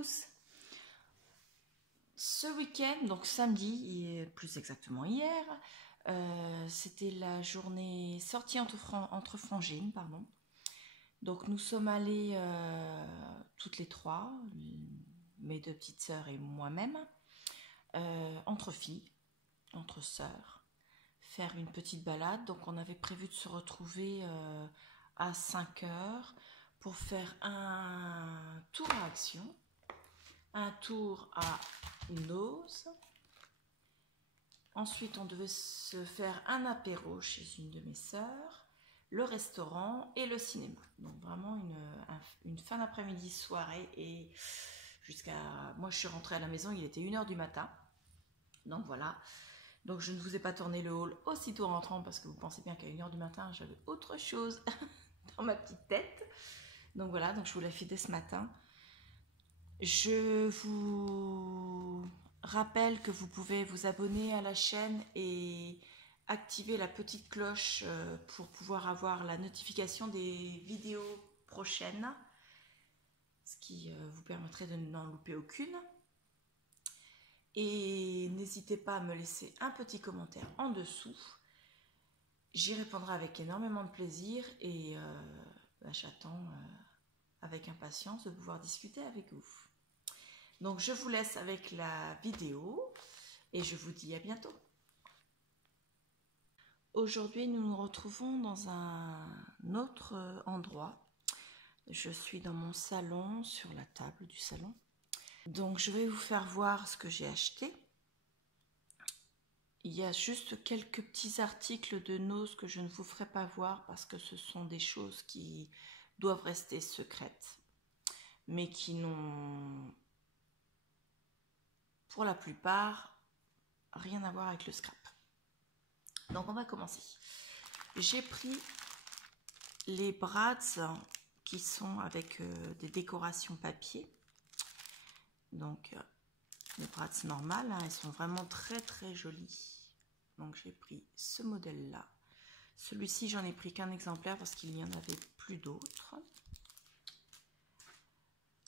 tous. Ce week-end, donc samedi, et plus exactement hier, c'était la journée sortie entre frangines, pardon. Donc nous sommes allés toutes les trois, mes deux petites sœurs et moi-même, entre filles, entre sœurs, faire une petite balade. Donc on avait prévu de se retrouver à 5 heures pour faire un tour à Action, un tour à Noz. Ensuite, on devait se faire un apéro chez une de mes sœurs, le restaurant et le cinéma. Donc vraiment une fin d'après-midi soirée et jusqu'à... Moi, je suis rentrée à la maison, il était 1 h du matin. Donc voilà. Donc je ne vous ai pas tourné le haul aussitôt en rentrant parce que vous pensez bien qu'à 1 h du matin, j'avais autre chose dans ma petite tête. Donc voilà, donc je vous l'ai fait dès ce matin. Je vous rappelle que vous pouvez vous abonner à la chaîne et activer la petite cloche pour pouvoir avoir la notification des vidéos prochaines, ce qui vous permettrait de n'en louper aucune. Et n'hésitez pas à me laisser un petit commentaire en dessous. J'y répondrai avec énormément de plaisir et j'attends avec impatience de pouvoir discuter avec vous. Donc je vous laisse avec la vidéo et je vous dis à bientôt. Aujourd'hui, nous nous retrouvons dans un autre endroit. Je suis dans mon salon, sur la table du salon. Donc je vais vous faire voir ce que j'ai acheté. Il y a juste quelques petits articles de Noz que je ne vous ferai pas voir parce que ce sont des choses qui doivent rester secrètes, mais qui n'ont pour la plupart rien à voir avec le scrap. Donc on va commencer. J'ai pris les brads qui sont avec des décorations papier. Donc les brads normales, hein, elles sont vraiment très très jolies. Donc j'ai pris ce modèle là. Celui-ci j'en ai pris qu'un exemplaire parce qu'il n'y en avait plus d'autres.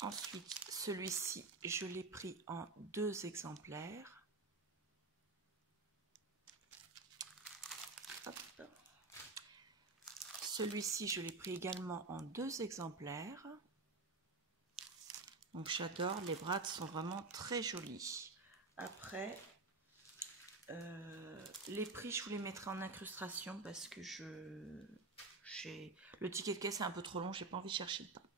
Ensuite celui-ci je l'ai pris en 2 exemplaires. Celui-ci, je l'ai pris également en 2 exemplaires. Donc j'adore, les brads sont vraiment très jolis. Après, les prix, je vous les mettrai en incrustation parce que le ticket de caisse est un peu trop long, j'ai pas envie de chercher le temps.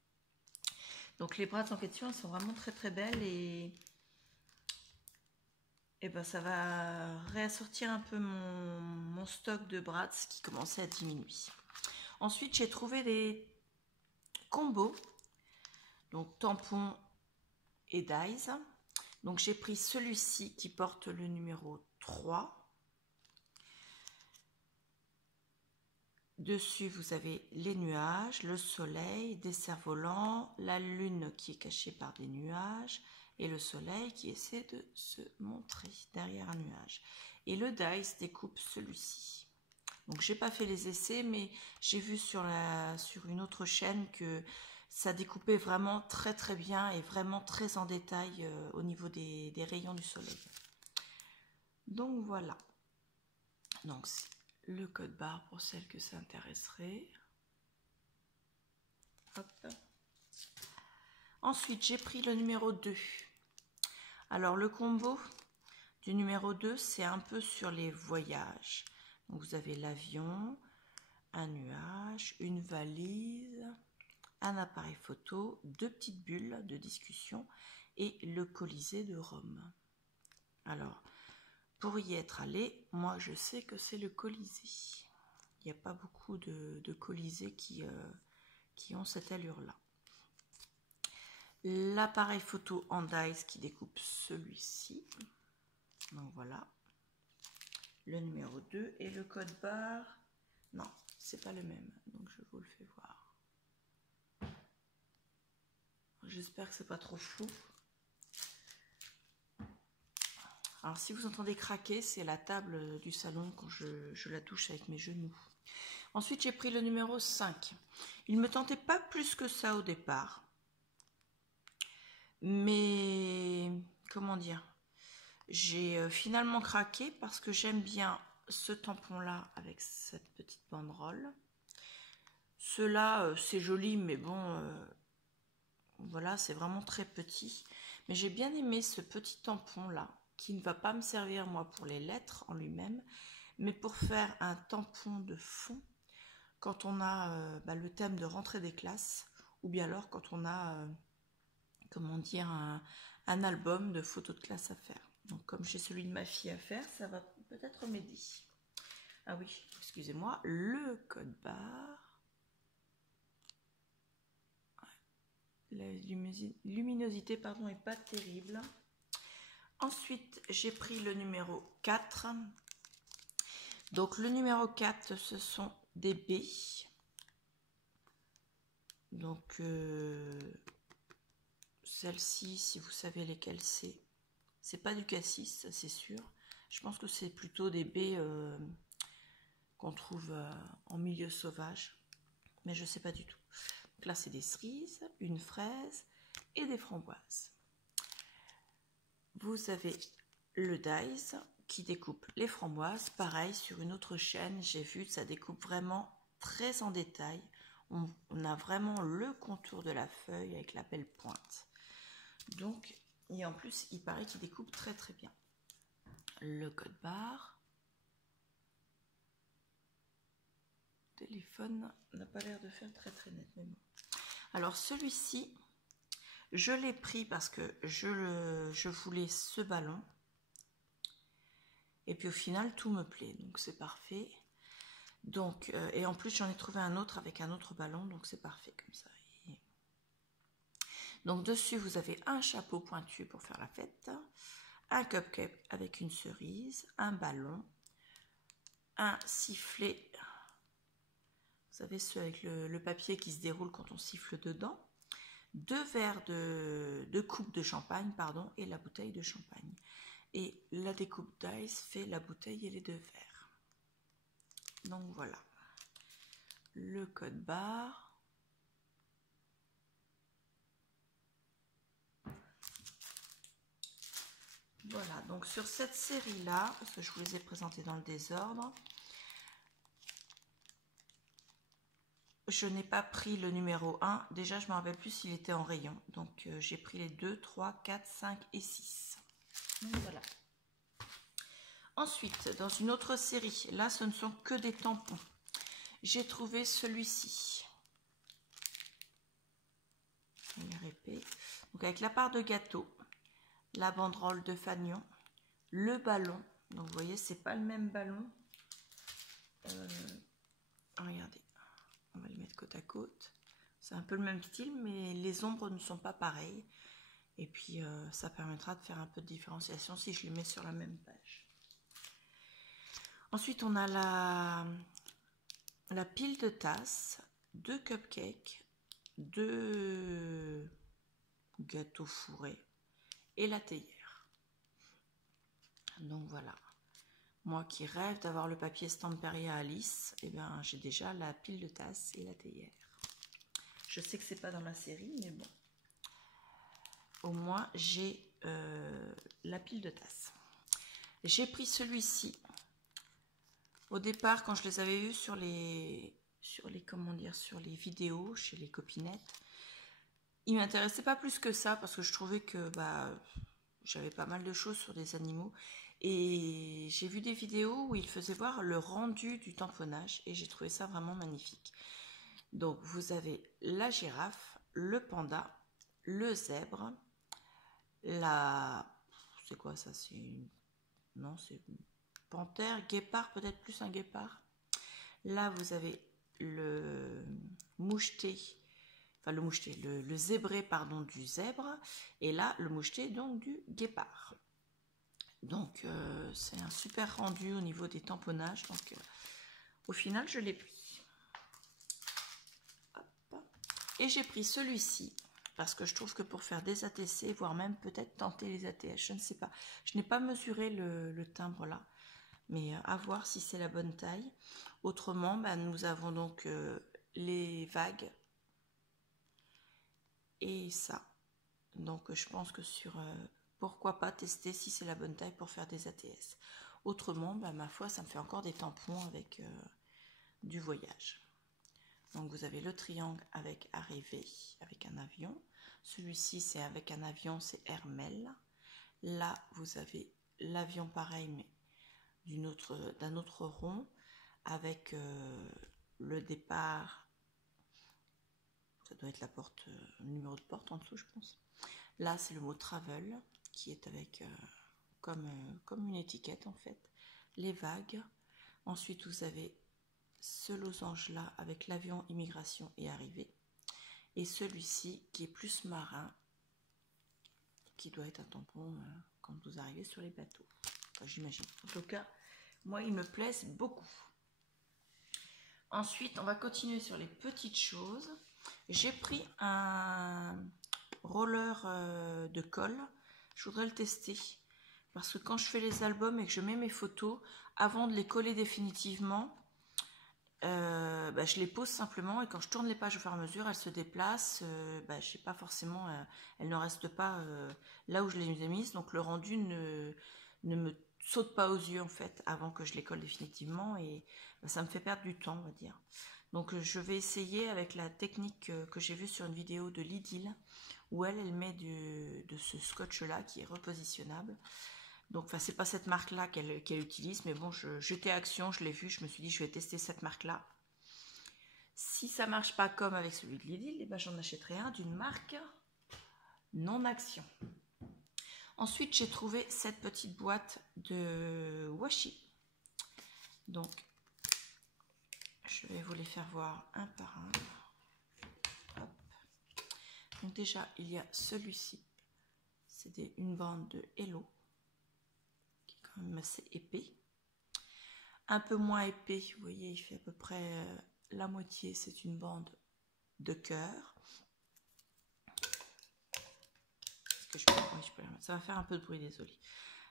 Donc les brads en question, elles sont vraiment très très belles et ben, ça va réassortir un peu mon stock de brads qui commençait à diminuer. Ensuite, j'ai trouvé des combos, donc tampons et dies. Donc j'ai pris celui-ci qui porte le numéro 3. Dessus, vous avez les nuages, le soleil, des cerfs-volants, la lune qui est cachée par des nuages et le soleil qui essaie de se montrer derrière un nuage. Et le dies découpe celui-ci. Donc j'ai pas fait les essais, mais j'ai vu sur une autre chaîne que ça découpait vraiment très très bien et vraiment très en détail au niveau des rayons du soleil. Donc voilà. Donc le code barre pour celles que ça intéresserait. Hop. Ensuite j'ai pris le numéro 2. Alors le combo du numéro 2, c'est un peu sur les voyages. Donc vous avez l'avion, un nuage, une valise, un appareil photo, 2 petites bulles de discussion et le Colisée de Rome. Alors, pour y être allé, moi je sais que c'est le Colisée. Il n'y a pas beaucoup de Colisées qui ont cette allure-là. L'appareil photo en dies qui découpe celui-ci. Donc voilà. Le numéro 2 et le code barre. Non, c'est pas le même. Donc je vous le fais voir. J'espère que c'est pas trop flou. Alors si vous entendez craquer, c'est la table du salon quand je la touche avec mes genoux. Ensuite j'ai pris le numéro 5. Il ne me tentait pas plus que ça au départ. Mais comment dire, j'ai finalement craqué parce que j'aime bien ce tampon là avec cette petite banderole. Cela c'est joli, mais bon, voilà, c'est vraiment très petit. Mais j'ai bien aimé ce petit tampon là, qui ne va pas me servir moi pour les lettres en lui-même, mais pour faire un tampon de fond quand on a le thème de rentrée des classes, ou bien alors quand on a, comment dire, un album de photos de classe à faire. Donc comme j'ai celui de ma fille à faire, ça va peut-être m'aider. Ah oui, excusez-moi, le code barre. La luminosité, pardon, est pas terrible. Ensuite, j'ai pris le numéro 4. Donc le numéro 4, ce sont des baies. Donc celle-ci, si vous savez lesquelles c'est pas du cassis, c'est sûr. Je pense que c'est plutôt des baies qu'on trouve en milieu sauvage, mais je sais pas du tout. Donc là, c'est des cerises, une fraise et des framboises. Vous avez le dies qui découpe les framboises. Pareil, sur une autre chaîne, j'ai vu, ça découpe vraiment très en détail. On a vraiment le contour de la feuille avec la belle pointe. Donc, et en plus, il paraît qu'il découpe très très bien. Le code barre. Le téléphone n'a pas l'air de faire très très net, mais bon. Alors celui-ci, je l'ai pris parce que je voulais ce ballon. Et puis au final, tout me plaît, donc c'est parfait. Donc, et en plus, j'en ai trouvé un autre avec un autre ballon, donc c'est parfait comme ça. Donc dessus, vous avez un chapeau pointu pour faire la fête, un cupcake avec une cerise, un ballon, un sifflet. Vous savez, ceux avec le papier qui se déroule quand on siffle dedans. 2 verres de coupe de champagne, pardon, et la bouteille de champagne. Et la découpe dice fait la bouteille et les 2 verres. Donc voilà. Le code barre. Voilà, donc sur cette série-là, parce que je vous les ai présentés dans le désordre, je n'ai pas pris le numéro 1. Déjà, je ne me rappelle plus s'il était en rayon. Donc, j'ai pris les 2, 3, 4, 5 et 6. Donc, voilà. Ensuite, dans une autre série, là, ce ne sont que des tampons. J'ai trouvé celui-ci. Donc, avec la part de gâteau, la banderole de fanion, le ballon. Donc, vous voyez, c'est pas le même ballon. Regardez. On va les mettre côte à côte. C'est un peu le même style, mais les ombres ne sont pas pareilles. Et puis, ça permettra de faire un peu de différenciation si je les mets sur la même page. Ensuite, on a la pile de tasses, 2 cupcakes, 2 gâteaux fourrés et la théière. Donc, voilà. Moi qui rêve d'avoir le papier Stamperia Alice, eh bien, j'ai déjà la pile de tasses et la théière. Je sais que c'est pas dans la série, mais bon. Au moins, j'ai la pile de tasses. J'ai pris celui-ci. Au départ, quand je les avais vus sur les vidéos chez les copinettes, ils m'intéressaient pas plus que ça parce que je trouvais que j'avais pas mal de choses sur des animaux. Et j'ai vu des vidéos où ils faisaient voir le rendu du tamponnage et j'ai trouvé ça vraiment magnifique. Donc vous avez la girafe, le panda, le zèbre, c'est quoi ça? Non, c'est une panthère, guépard, peut-être plus un guépard. Là vous avez le moucheté, enfin le zébré pardon du zèbre et là le moucheté donc du guépard. Donc c'est un super rendu au niveau des tamponnages. Donc au final je l'ai pris. Hop. Et j'ai pris celui-ci parce que je trouve que pour faire des ATC, voire même peut-être tenter les ATS, je ne sais pas. Je n'ai pas mesuré le timbre là, mais à voir si c'est la bonne taille. Autrement, nous avons donc les vagues et ça. Donc je pense que pourquoi pas tester si c'est la bonne taille pour faire des ATS. Autrement, bah, ma foi, ça me fait encore des tampons avec du voyage. Donc vous avez le triangle avec arrivée, avec un avion. Celui-ci, c'est avec un avion, c'est Hermel. Là, vous avez l'avion pareil, mais d'un autre rond, avec le départ. Ça doit être la porte, le numéro de porte en dessous, je pense. Là, c'est le mot travel, qui est avec comme une étiquette, en fait. Les vagues. Ensuite, vous avez ce losange-là avec l'avion immigration et arrivée. Et celui-ci, qui est plus marin, qui doit être un tampon quand vous arrivez sur les bateaux. Enfin, j'imagine. En tout cas, moi, ils me plaisent beaucoup. Ensuite, on va continuer sur les petites choses. J'ai pris un roller de colle. Je voudrais le tester. Parce que quand je fais les albums et que je mets mes photos, avant de les coller définitivement, bah, je les pose simplement. Et quand je tourne les pages au fur et à mesure, elles se déplacent. Bah, je sais pas forcément, elles ne restent pas là où je les ai mises. Donc le rendu ne me saute pas aux yeux en fait avant que je les colle définitivement. Et bah, ça me fait perdre du temps, on va dire. Donc je vais essayer avec la technique que j'ai vue sur une vidéo de Lidl, où elle met de ce scotch là qui est repositionnable. Donc enfin c'est pas cette marque là qu'elle utilise, mais bon, j'étais Action, je l'ai vu, je me suis dit je vais tester cette marque là. Si ça marche pas comme avec celui de Lidl, eh ben, j'en achèterai un d'une marque non Action. Ensuite j'ai trouvé cette petite boîte de washi. Donc je vais vous les faire voir un par un. Hop. Donc déjà, il y a celui-ci. C'est une bande de Hello, qui est quand même assez épais. Un peu moins épais, vous voyez, il fait à peu près la moitié. C'est une bande de cœur. Ça va faire un peu de bruit, désolé.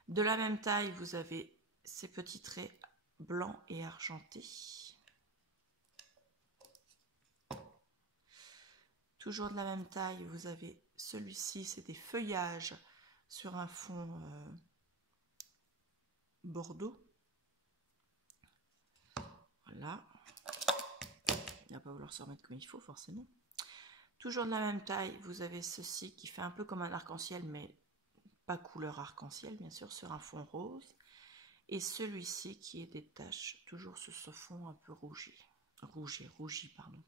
De la même taille, vous avez ces petits traits blancs et argentés. Toujours de la même taille, vous avez celui-ci, c'est des feuillages sur un fond bordeaux. Voilà. Il va pas vouloir se remettre comme il faut, forcément. Toujours de la même taille, vous avez ceci qui fait un peu comme un arc-en-ciel, mais pas couleur arc-en-ciel, bien sûr, sur un fond rose. Et celui-ci qui est des taches, toujours sur ce fond un peu rougi, pardon.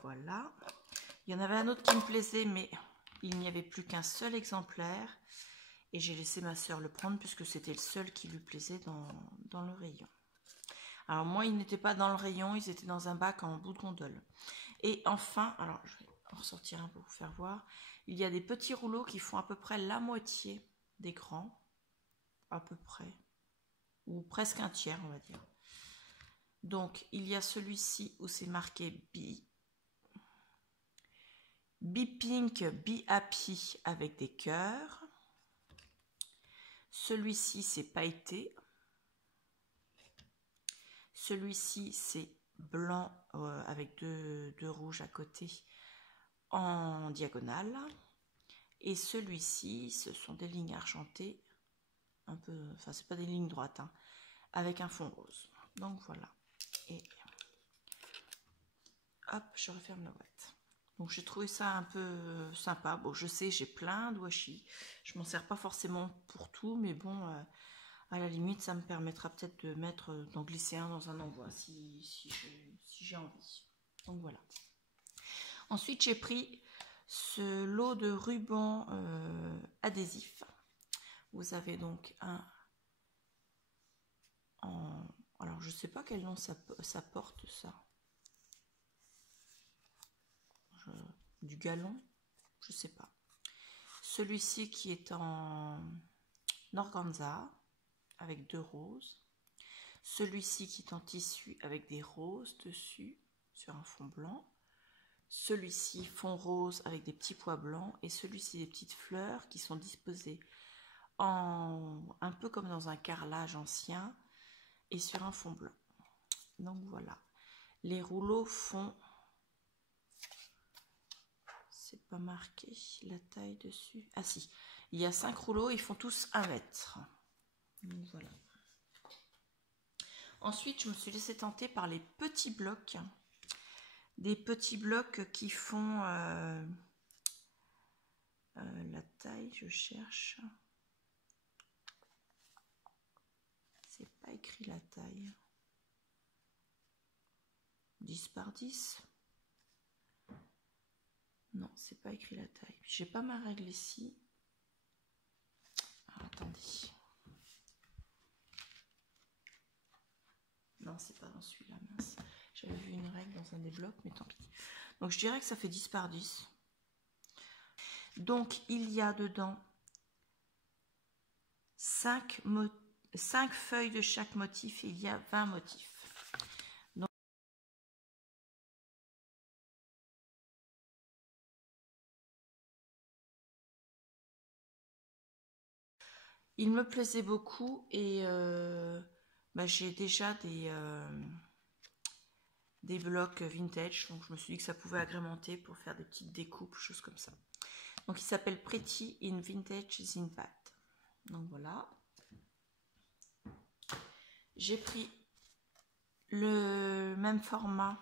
Voilà. Il y en avait un autre qui me plaisait, mais il n'y avait plus qu'un seul exemplaire. Et j'ai laissé ma soeur le prendre puisque c'était le seul qui lui plaisait dans le rayon. Alors moi, ils n'étaient pas dans le rayon, ils étaient dans un bac en bout de gondole. Et enfin, alors je vais en ressortir un pour vous faire voir. Il y a des petits rouleaux qui font à peu près la moitié des grands. À peu près. Ou presque un tiers, on va dire. Donc, il y a celui-ci où c'est marqué Be Pink, Be Happy avec des cœurs. Celui-ci, c'est pailleté. Celui-ci, c'est blanc avec deux rouges à côté en diagonale. Et celui-ci, ce sont des lignes argentées, un peu, enfin, c'est pas des lignes droites, hein, avec un fond rose. Donc voilà. Et hop, je referme la boîte. Donc j'ai trouvé ça un peu sympa. Bon, je sais, j'ai plein de washi. Je m'en sers pas forcément pour tout, mais bon, à la limite, ça me permettra peut-être d'en glisser un dans un envoi si j'ai envie. Donc voilà. Ensuite, j'ai pris ce lot de rubans adhésifs. Vous avez donc un alors je sais pas quel nom ça porte, ça. Du galon, je sais pas. Celui-ci qui est en organza avec 2 roses. Celui-ci qui est en tissu avec des roses dessus sur un fond blanc. Celui-ci fond rose avec des petits pois blancs et celui-ci des petites fleurs qui sont disposées un peu comme dans un carrelage ancien et sur un fond blanc. Donc voilà. Les rouleaux font c'est pas marqué la taille dessus. Ah si, il y a 5 rouleaux, ils font tous 1 mètre. Donc voilà. Ensuite, je me suis laissée tenter par les petits blocs. Des petits blocs qui font la taille, je cherche. C'est pas écrit la taille. 10 par 10. Non, c'est pas écrit la taille. J'ai pas ma règle ici. Alors, attendez. Non, c'est pas dans celui-là, mince. J'avais vu une règle dans un des blocs, mais tant pis. Donc, je dirais que ça fait 10 par 10. Donc, il y a dedans 5 feuilles de chaque motif et il y a 20 motifs. Donc, il me plaisait beaucoup et j'ai déjà des blocs vintage, donc je me suis dit que ça pouvait agrémenter pour faire des petites découpes, choses comme ça. Donc il s'appelle Pretty in Vintage Zinpad. Donc voilà. J'ai pris le même format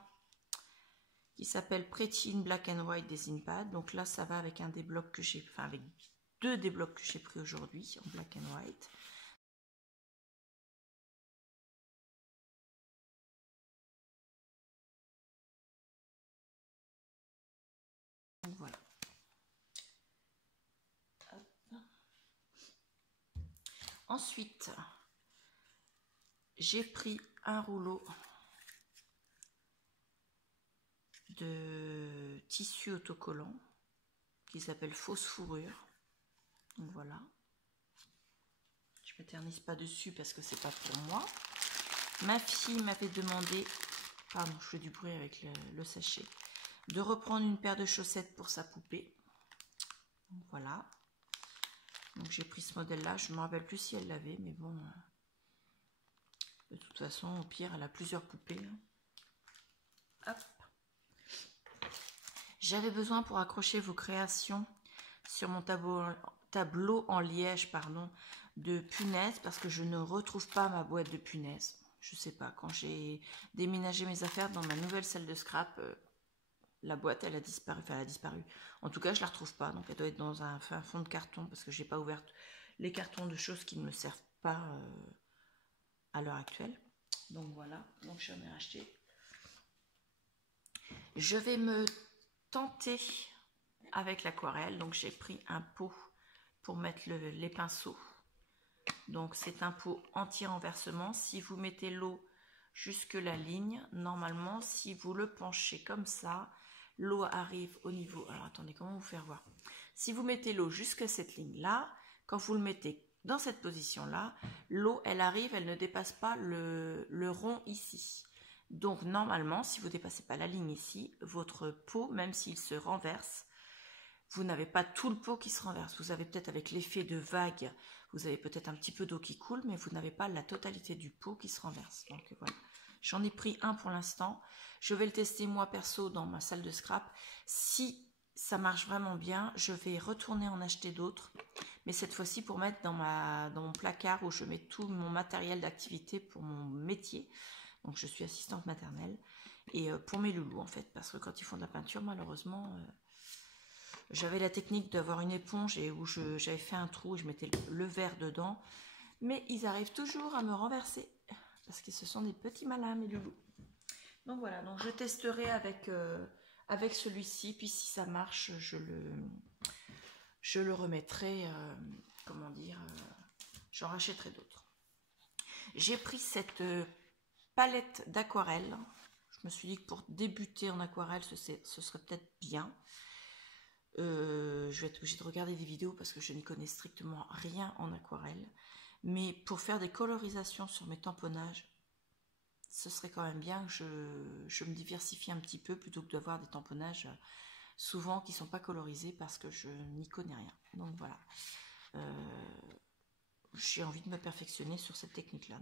qui s'appelle Pretty in Black and White des Zinpad. Donc là ça va avec un des blocs que j'ai, enfin avec 2 des blocs que j'ai pris aujourd'hui en Black and White. Donc voilà. Hop. Ensuite, j'ai pris un rouleau de tissu autocollant qui s'appelle Fausse Fourrure. Donc voilà. Je m'éternise pas dessus parce que c'est pas pour moi. Ma fille m'avait demandé, pardon, je fais du bruit avec le sachet, de reprendre une paire de chaussettes pour sa poupée. Donc voilà. Donc j'ai pris ce modèle-là. Je ne me rappelle plus si elle l'avait, mais bon. De toute façon, au pire, elle a plusieurs poupées. Hop. J'avais besoin pour accrocher vos créations sur mon tableau en liège, pardon, de punaises, parce que je ne retrouve pas ma boîte de punaises. Je sais pas, quand j'ai déménagé mes affaires dans ma nouvelle salle de scrap, la boîte, elle a disparu. Enfin, elle a disparu. En tout cas, je la retrouve pas. Donc, elle doit être dans un fin fond de carton parce que j'ai pas ouvert les cartons de choses qui ne me servent pas à l'heure actuelle. Donc, voilà. Donc, j'en ai acheté. Je vais me tenter avec l'aquarelle. Donc, j'ai pris un pot pour mettre les pinceaux. Donc, c'est un pot anti-renversement. Si vous mettez l'eau jusque la ligne, normalement, si vous le penchez comme ça, l'eau arrive au niveau... Alors, attendez, comment vous faire voir? Si vous mettez l'eau jusqu'à cette ligne-là, quand vous le mettez dans cette position-là, l'eau, elle arrive, elle ne dépasse pas le rond ici. Donc, normalement, si vous ne dépassez pas la ligne ici, votre pot, même s'il se renverse, vous n'avez pas tout le pot qui se renverse. Vous avez peut-être avec l'effet de vague, vous avez peut-être un petit peu d'eau qui coule, mais vous n'avez pas la totalité du pot qui se renverse. Donc voilà, j'en ai pris un pour l'instant. Je vais le tester moi perso dans ma salle de scrap. Si ça marche vraiment bien, je vais retourner en acheter d'autres. Mais cette fois-ci pour mettre dans mon placard où je mets tout mon matériel d'activité pour mon métier. Donc je suis assistante maternelle. Et pour mes loulous en fait, parce que quand ils font de la peinture, malheureusement... j'avais la technique d'avoir une éponge et où j'avais fait un trou et je mettais le verre dedans. Mais ils arrivent toujours à me renverser. Parce que ce sont des petits malins, mes loulous. Donc voilà, donc je testerai avec celui-ci. Puis si ça marche, je le remettrai, comment dire, j'en rachèterai d'autres. J'ai pris cette palette d'aquarelle. Je me suis dit que pour débuter en aquarelle, ce serait peut-être bien. Je vais être obligée de regarder des vidéos parce que je n'y connais strictement rien en aquarelle. Mais pour faire des colorisations sur mes tamponnages, ce serait quand même bien que je me diversifie un petit peu plutôt que d'avoir des tamponnages souvent qui ne sont pas colorisés parce que je n'y connais rien. Donc voilà. J'ai envie de me perfectionner sur cette technique-là.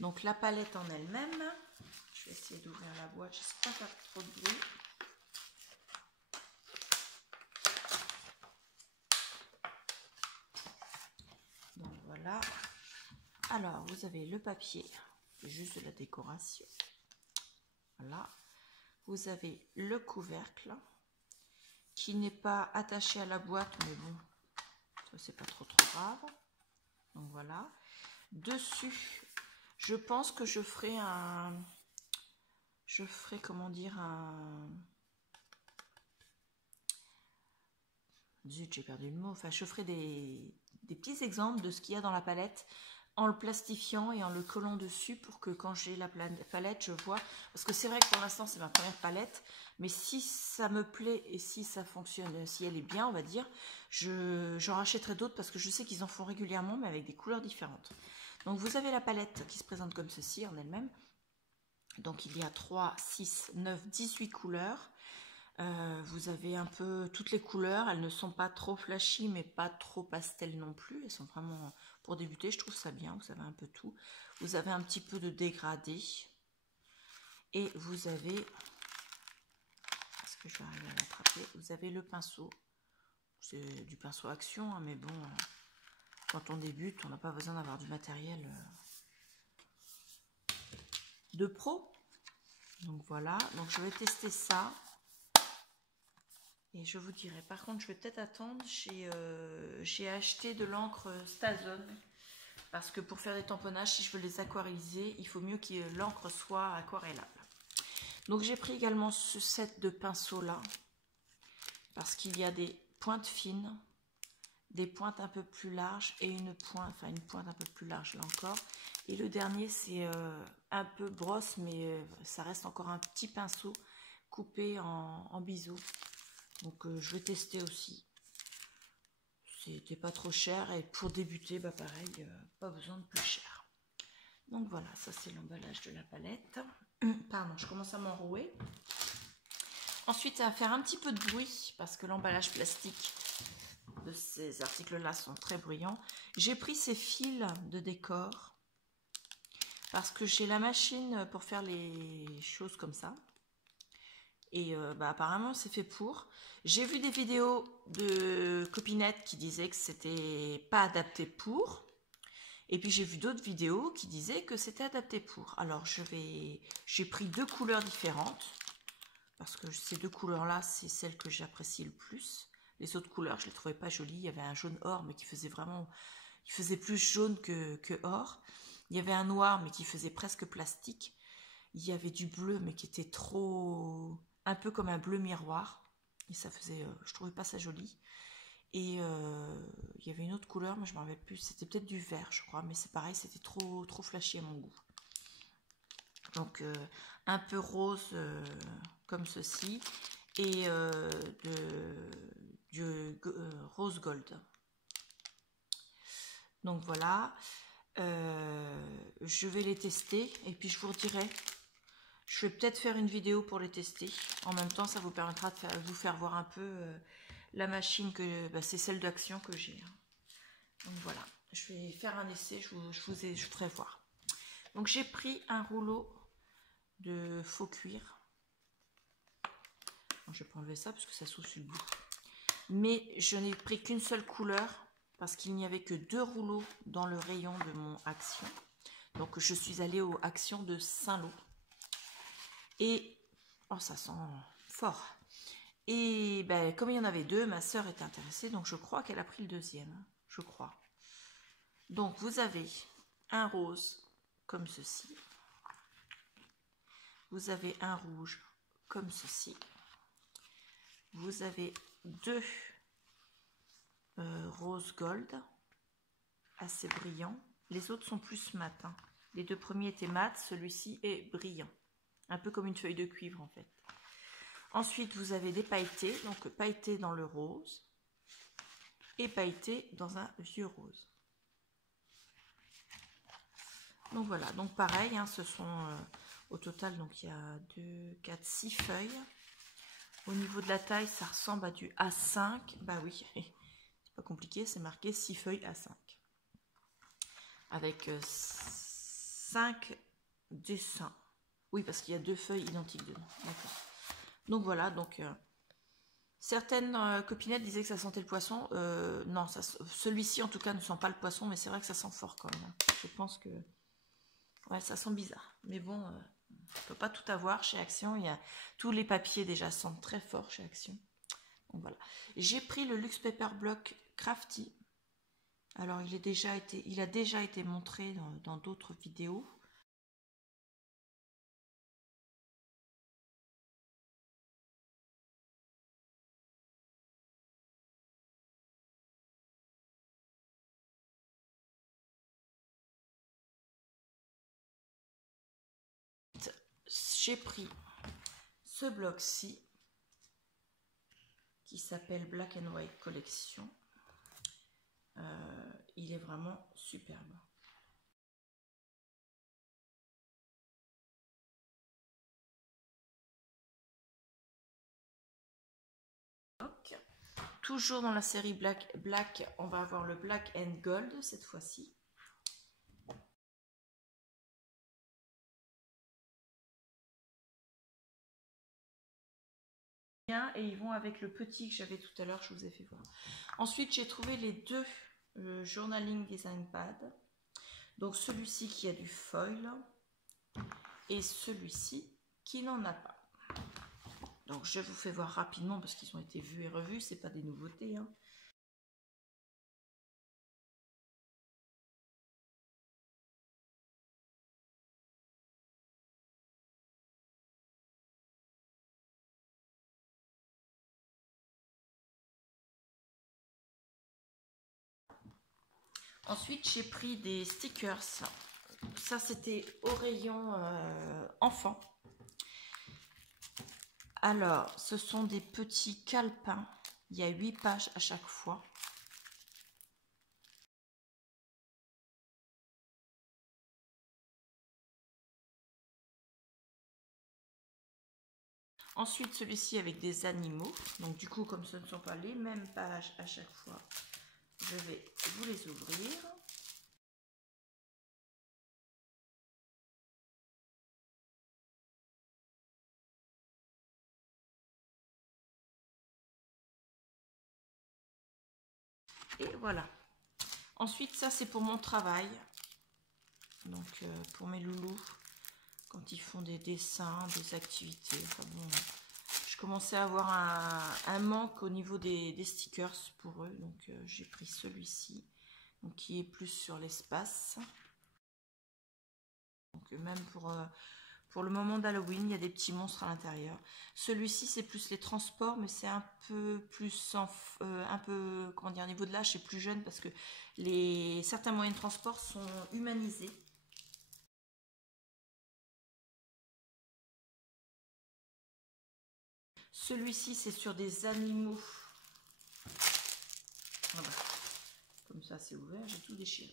Donc la palette en elle-même, je vais essayer d'ouvrir la boîte, j'espère pas faire trop de bruit. voilà. Alors, vous avez le papier, c'est juste de la décoration. Voilà. Vous avez le couvercle qui n'est pas attaché à la boîte, mais bon, ça c'est pas trop grave. Donc voilà. Dessus, je pense que je ferai comment dire, zut, j'ai perdu le mot. Enfin, je ferai des petits exemples de ce qu'il y a dans la palette en le plastifiant et en le collant dessus pour que quand j'ai la palette, je vois. Parce que c'est vrai que pour l'instant, c'est ma première palette. Mais si ça me plaît et si ça fonctionne, si elle est bien, on va dire, j'en rachèterai d'autres parce que je sais qu'ils en font régulièrement, mais avec des couleurs différentes. Donc, vous avez la palette qui se présente comme ceci en elle-même. Donc, il y a 3, 6, 9, 18 couleurs. Vous avez un peu toutes les couleurs, elles ne sont pas trop flashy mais pas trop pastel non plus, elles sont vraiment, pour débuter je trouve ça bien, vous avez un peu tout, vous avez un petit peu de dégradé et vous avez, est-ce que je vais arriver à l'attraper, vous avez le pinceau, c'est du pinceau action hein, mais bon, quand on débute on n'a pas besoin d'avoir du matériel de pro, donc voilà, donc je vais tester ça. Et je vous dirai, par contre, je vais peut-être attendre, j'ai acheté de l'encre Stazone, parce que pour faire des tamponnages, si je veux les aquarelliser, il faut mieux que l'encre soit aquarellable. Donc j'ai pris également ce set de pinceaux là, parce qu'il y a des pointes fines, des pointes un peu plus larges, et une pointe un peu plus large là encore. Et le dernier, c'est un peu brosse, mais ça reste encore un petit pinceau coupé en biseau. Donc je vais tester aussi. C'était pas trop cher et pour débuter, bah pareil, pas besoin de plus cher. Donc voilà, ça c'est l'emballage de la palette. Pardon, je commence à m'enrouer. Ensuite, ça va faire un petit peu de bruit parce que l'emballage plastique de ces articles-là sont très bruyants. J'ai pris ces fils de décor parce que j'ai la machine pour faire les choses comme ça. Et bah, apparemment c'est fait pour. J'ai vu des vidéos de copinettes qui disaient que c'était pas adapté pour. Et puis j'ai vu d'autres vidéos qui disaient que c'était adapté pour. Alors j'ai pris deux couleurs différentes. Parce que ces deux couleurs-là, c'est celles que j'apprécie le plus. Les autres couleurs, je les trouvais pas jolies. Il y avait un jaune or, mais qui faisait vraiment... Il faisait plus jaune que or. Il y avait un noir, mais qui faisait presque plastique. Il y avait du bleu, mais qui était trop... un peu comme un bleu miroir. Et ça faisait... je trouvais pas ça joli. Et il y avait une autre couleur, mais je ne me rappelle plus. C'était peut-être du vert, je crois. Mais c'est pareil, c'était trop flashy à mon goût. Donc, un peu rose comme ceci. Et du rose gold. Donc, voilà. Je vais les tester. Et puis, je vous redirai. Je vais peut-être faire une vidéo pour les tester. En même temps, ça vous permettra de vous faire voir un peu la machine que c'est celle d'Action que j'ai. Donc voilà, je vais faire un essai, je vous ferai voir. Donc j'ai pris un rouleau de faux cuir. Bon, je vais pas enlever ça parce que ça s'ouvre sur le bout. Mais je n'ai pris qu'une seule couleur parce qu'il n'y avait que 2 rouleaux dans le rayon de mon Action. Donc je suis allée au Action de Saint-Lô. Et, oh ça sent fort. Et ben, comme il y en avait 2, ma soeur était intéressée, donc je crois qu'elle a pris le deuxième. Je crois. Donc vous avez un rose comme ceci. Vous avez un rouge comme ceci. Vous avez 2 rose gold assez brillants. Les autres sont plus mat. Hein. Les 2 premiers étaient mat, celui-ci est brillant. Un peu comme une feuille de cuivre en fait. Ensuite, vous avez des pailletés, donc pailletés dans le rose et pailletés dans un vieux rose. Donc voilà, donc pareil, hein, ce sont au total, donc il y a 2, 4, 6 feuilles. Au niveau de la taille, ça ressemble à du A5. Bah oui, c'est pas compliqué, c'est marqué 6 feuilles A5. Avec 5 dessins. Oui, parce qu'il y a 2 feuilles identiques dedans. D'accord. Donc voilà, donc Certaines copinettes disaient que ça sentait le poisson. Non, celui-ci en tout cas ne sent pas le poisson, mais c'est vrai que ça sent fort quand même, hein. Je pense que ouais, ça sent bizarre. Mais bon, on ne peut pas tout avoir chez Action. Il y a tous les papiers déjà sentent très fort chez Action. Donc voilà. J'ai pris le Luxe Paper Block Crafty. Alors il a déjà été montré dans d'autres vidéos. J'ai pris ce bloc-ci qui s'appelle Black and White Collection. Il est vraiment superbe. Donc, toujours dans la série Black, on va avoir le Black and Gold cette fois-ci. Et ils vont avec le petit que j'avais tout à l'heure, je vous ai fait voir. Ensuite, j'ai trouvé les deux Journaling Design Pad. Donc celui-ci qui a du foil et celui-ci qui n'en a pas. Donc je vous fais voir rapidement parce qu'ils ont été vus et revus, c'est pas des nouveautés, hein. Ensuite, j'ai pris des stickers. Ça, c'était au rayon enfant. Alors, ce sont des petits calepins. Il y a 8 pages à chaque fois. Ensuite, celui-ci avec des animaux. Donc, du coup, comme ce ne sont pas les mêmes pages à chaque fois, je vais vous les ouvrir. Et voilà. Ensuite, ça, c'est pour mon travail. Donc, pour mes loulous, quand ils font des dessins, des activités. Enfin bon, je commençais à avoir un manque au niveau des stickers pour eux. Donc, j'ai pris celui-ci, qui est plus sur l'espace. Donc, même pour le moment d'Halloween, il y a des petits monstres à l'intérieur. Celui-ci, c'est plus les transports, mais c'est un peu plus, un peu, comment dire, au niveau de l'âge, c'est plus jeune parce que certains moyens de transport sont humanisés. Celui-ci, c'est sur des animaux. Voilà. Comme ça, c'est ouvert, j'ai tout déchiré.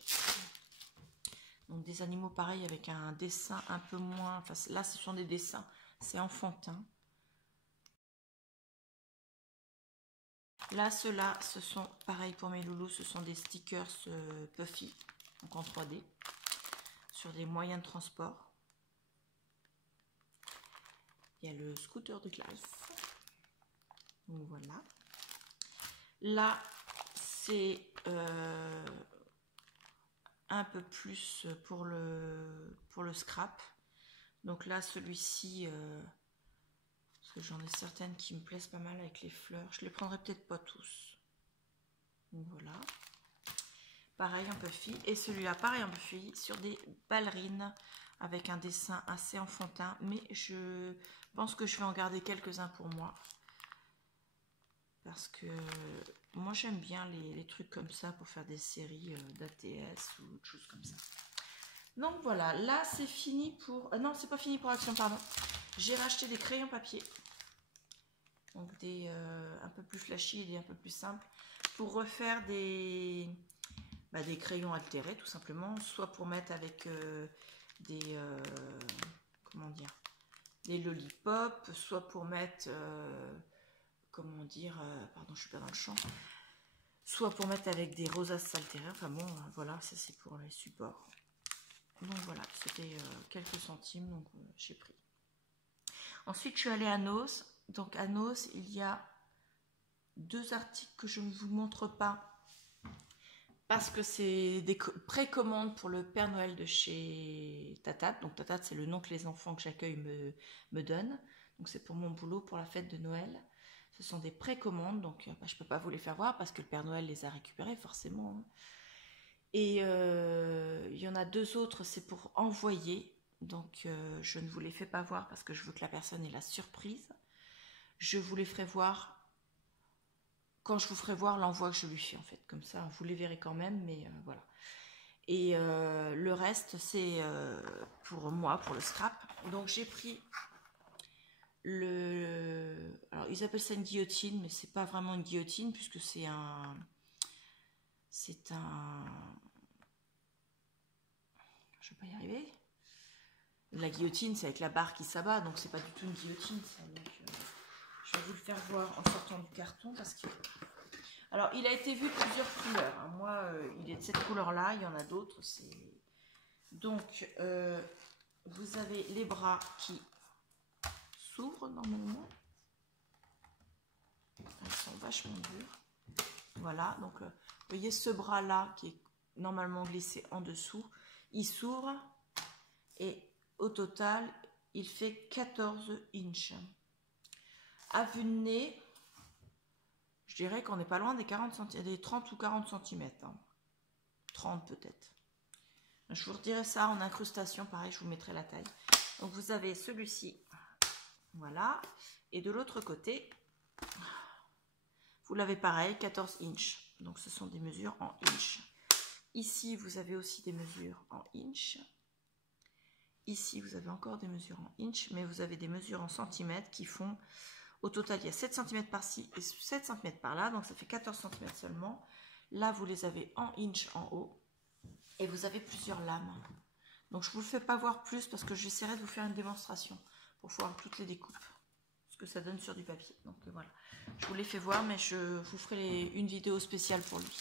Donc des animaux pareils avec un dessin un peu moins... Enfin, là, ce sont des dessins, c'est enfantin. Là, ceux-là, ce sont, pareil pour mes loulous, ce sont des stickers Puffy, donc en 3D, sur des moyens de transport. Il y a le scooter de classe. Donc voilà. Là, c'est un peu plus pour le scrap. Donc là, celui-ci, parce que j'en ai certaines qui me plaisent pas mal avec les fleurs. Je les prendrai peut-être pas tous. Donc voilà. Pareil en Puffy. Et celui-là, pareil en Puffy, sur des ballerines avec un dessin assez enfantin. Mais je pense que je vais en garder quelques-uns pour moi. Parce que moi, j'aime bien les trucs comme ça pour faire des séries d'ATS ou autre chose comme ça. Donc voilà, là c'est fini pour... non, c'est pas fini pour Action, pardon. J'ai racheté des crayons papier. Donc des un peu plus flashy et des un peu plus simples. Pour refaire des crayons altérés tout simplement. Soit pour mettre avec des... comment dire, des lollipops. Soit pour mettre... comment dire... pardon, je suis pas dans le champ. Soit pour mettre avec des rosaces altérées. Enfin bon, voilà, ça c'est pour les supports. Donc voilà, c'était quelques centimes, donc j'ai pris. Ensuite, je suis allée à Noz. Donc à Noz, il y a 2 articles que je ne vous montre pas parce que c'est des précommandes pour le Père Noël de chez Tatat. Donc Tatat, c'est le nom que les enfants que j'accueille me donnent. Donc c'est pour mon boulot, pour la fête de Noël. Ce sont des précommandes, donc je ne peux pas vous les faire voir parce que le Père Noël les a récupérés forcément. Et il y en a 2 autres, c'est pour envoyer. Donc je ne vous les fais pas voir parce que je veux que la personne ait la surprise. Je vous les ferai voir quand je vous ferai voir l'envoi que je lui fais en fait. Comme ça, vous les verrez quand même, mais voilà. Et le reste, c'est pour moi, pour le scrap. Donc j'ai pris alors ils appellent ça une guillotine, mais c'est pas vraiment une guillotine puisque c'est un... Je vais pas y arriver. La guillotine, c'est avec la barre qui s'abat, donc c'est pas du tout une guillotine. Ça. Donc, je vais vous le faire voir en sortant du carton parce que... Alors, il a été vu de plusieurs couleurs. Hein. Moi, il est de cette couleur-là. Il y en a d'autres. Donc, vous avez les bras qui s'ouvrent normalement. Ils sont vachement durs. Voilà. Donc, vous voyez ce bras-là qui est normalement glissé en dessous. Il s'ouvre et au total, il fait 14 inches. À vue de nez, je dirais qu'on n'est pas loin des 30 ou 40 cm. Hein. 30 peut-être. Je vous redirai ça en incrustation. Pareil, je vous mettrai la taille. Donc, vous avez celui-ci. Voilà. Et de l'autre côté, vous l'avez pareil, 14 inches. Donc, ce sont des mesures en inches. Ici, vous avez aussi des mesures en inches. Ici, vous avez encore des mesures en inches. Mais vous avez des mesures en centimètres qui font... Au total, il y a 7 cm par-ci et 7 cm par-là. Donc, ça fait 14 cm seulement. Là, vous les avez en inch en haut. Et vous avez plusieurs lames. Donc, je ne vous le fais pas voir plus parce que j'essaierai de vous faire une démonstration pour voir toutes les découpes. Ce que ça donne sur du papier. Donc, voilà. Je vous les fais voir, mais je vous ferai une vidéo spéciale pour lui.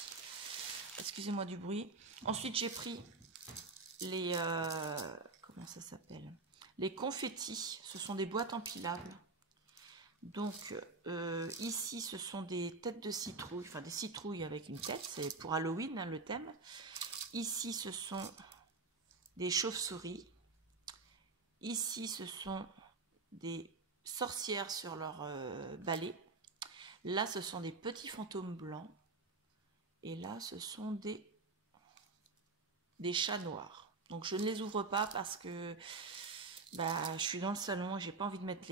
Excusez-moi du bruit. Ensuite, j'ai pris les... comment ça s'appelle? Les confettis. Ce sont des boîtes empilables. Donc, ici, ce sont des têtes de citrouille, enfin des citrouilles avec une tête, c'est pour Halloween, hein, le thème. Ici, ce sont des chauves-souris. Ici, ce sont des sorcières sur leur balai. Là, ce sont des petits fantômes blancs. Et là, ce sont des chats noirs. Donc, je ne les ouvre pas parce que... je suis dans le salon et j'ai pas envie de mettre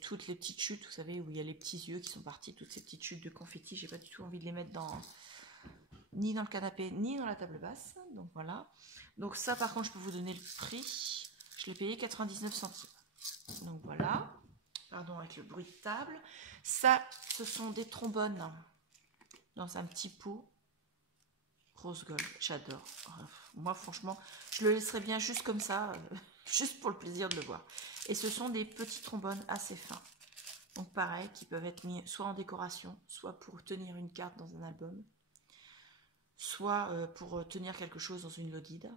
toutes les petites chutes, vous savez, où il y a les petits yeux qui sont partis, toutes ces petites chutes de confettis, j'ai pas du tout envie de les mettre ni dans le canapé, ni dans la table basse. Donc voilà. Donc ça, par contre, je peux vous donner le prix. Je l'ai payé 99 centimes. Donc voilà. Pardon, avec le bruit de table. Ça, ce sont des trombones dans un petit pot rose gold. J'adore. Moi, franchement, je le laisserai bien juste comme ça. Juste pour le plaisir de le voir. Et ce sont des petits trombones assez fins. Donc pareil, qui peuvent être mis soit en décoration, soit pour tenir une carte dans un album, soit pour tenir quelque chose dans une lodide,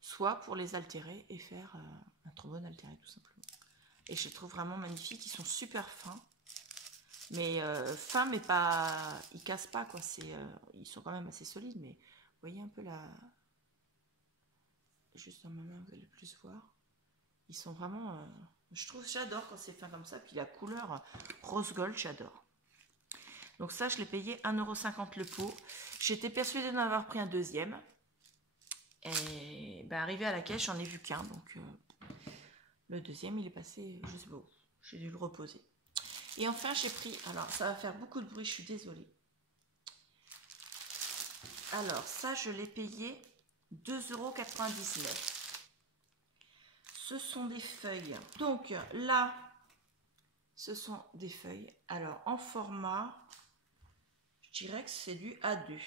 soit pour les altérer et faire un trombone altéré tout simplement. Et je les trouve vraiment magnifiques, ils sont super fins. Mais fins, mais pas... Ils cassent pas, quoi. Ils sont quand même assez solides, mais vous voyez un peu la... Juste dans ma main, vous allez plus voir. Ils sont vraiment... j'adore quand c'est fin comme ça. Puis la couleur rose gold, j'adore. Donc ça, je l'ai payé 1,50 € le pot. J'étais persuadée d'en avoir pris un deuxième. Et arrivé à la caisse, j'en ai vu qu'un. Donc le deuxième, il est passé, je sais pas où. J'ai dû le reposer. Et enfin, j'ai pris... Alors, ça va faire beaucoup de bruit, je suis désolée. Alors, ça, je l'ai payé 2,99 €. Ce sont des feuilles. Donc là, ce sont des feuilles. Alors en format, je dirais que c'est du A2.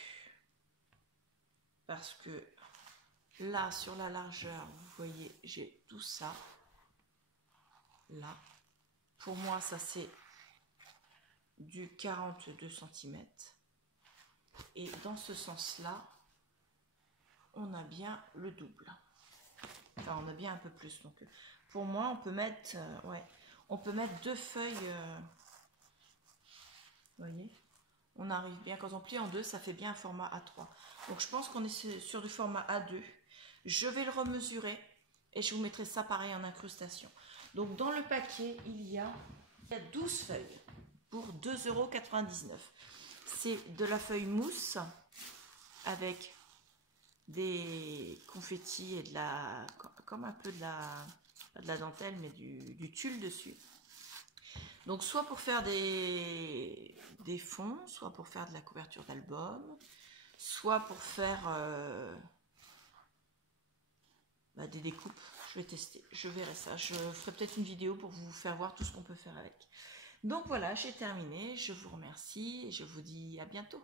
Parce que là, sur la largeur, vous voyez, j'ai tout ça. Là. Pour moi, ça c'est du 42 cm. Et dans ce sens-là, on a bien le double. Enfin, on a bien un peu plus. Donc, pour moi, on peut mettre, on peut mettre 2 feuilles Vous voyez, on arrive bien, quand on plie en deux, ça fait bien un format A3. Donc je pense qu'on est sur du format A2. Je vais le remesurer et je vous mettrai ça pareil en incrustation. Donc dans le paquet, il y a 12 feuilles pour 2,99 €. C'est de la feuille mousse avec des confettis et de la, comme un peu de la dentelle, mais du tulle dessus. Donc soit pour faire des fonds, soit pour faire de la couverture d'album, soit pour faire des découpes. Je vais tester, je verrai ça. Je ferai peut-être une vidéo pour vous faire voir tout ce qu'on peut faire avec. Donc voilà, j'ai terminé. Je vous remercie et je vous dis à bientôt.